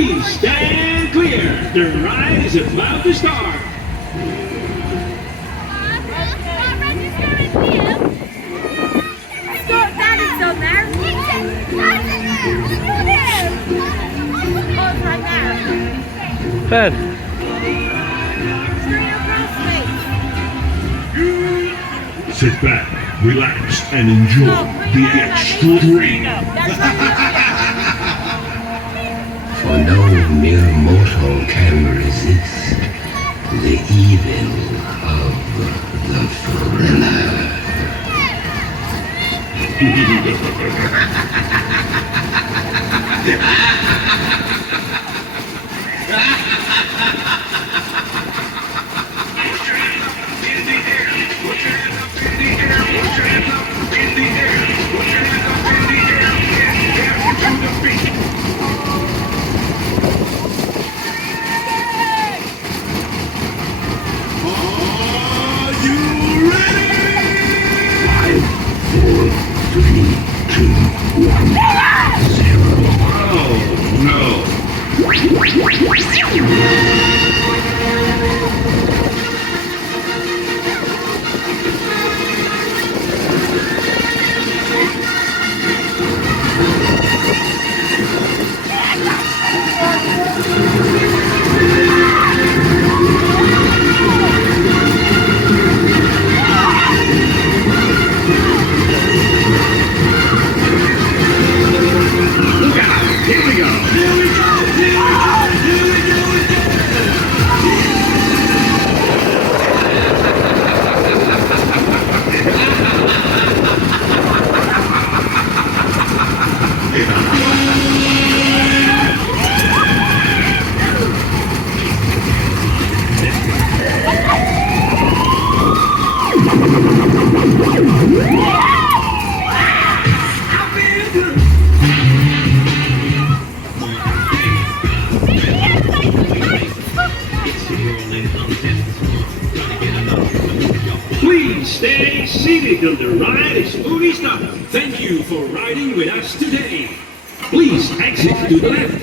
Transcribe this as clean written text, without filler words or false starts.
Please stand clear. The ride is about to start. Ben. Sit back, relax, and enjoy the extreme. For no mere mortal can resist the evil of the thriller. Please stay seated till the ride is fully started. Thank you for riding with us today. Please exit to the left.